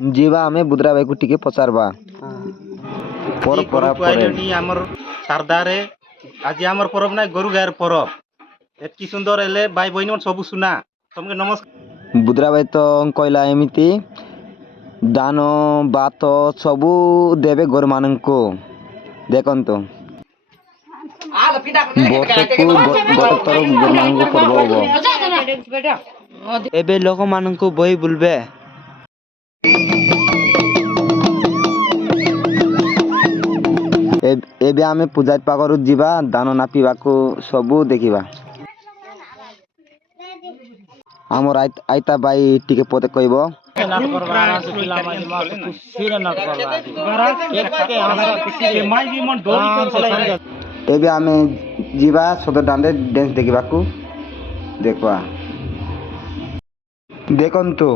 ଯିବା ଆମେ ବୁଦ୍ରା ଭାଇକୁ ଟିକେ ପଚାରବା। ଆଜି ଘରକୁ ଆଇଲେଣି ଆମର ସାରଦାରେ। ଆଜି ଆମର ପରବ ନାହିଁ ଗୋରୁ ଗାଈର ପରବ। ଏତିକି ସୁନ୍ଦର ହେଲେ ଭାଇ ବହିନ ସବୁ ସୁନା ତମକୁ ନମସ୍କାର। ବୁଦ୍ରା ଭାଇ ତ କହିଲା ଏମିତି ଦାନ ଭାତ ସବୁ ଦେବେ ଗୋରୁମାନଙ୍କୁ। ଦେଖନ୍ତୁ ବର୍ଷକୁ ଗୋଟେ ଥର ଗୋରୁମାନଙ୍କୁ ପର୍ବ ହବ। ଏବେ ଲୋକମାନଙ୍କୁ ବହି ବୁଲବେ। ଏବେ ଆମେ ପୂଜା ପାଖରୁ ଯିବା ଦାନ ନାପିବାକୁ ସବୁ ଦେଖିବା। ଆମର ଆଇତା ଭାଇ ଟିକେ ପଦେ କହିବ। ଏବେ ଆମେ ଯିବା ସଦର ଦାଣ୍ଡରେ ଡ୍ୟାନ୍ସ ଦେଖିବାକୁ। ଦେଖିବା ଦେଖନ୍ତୁ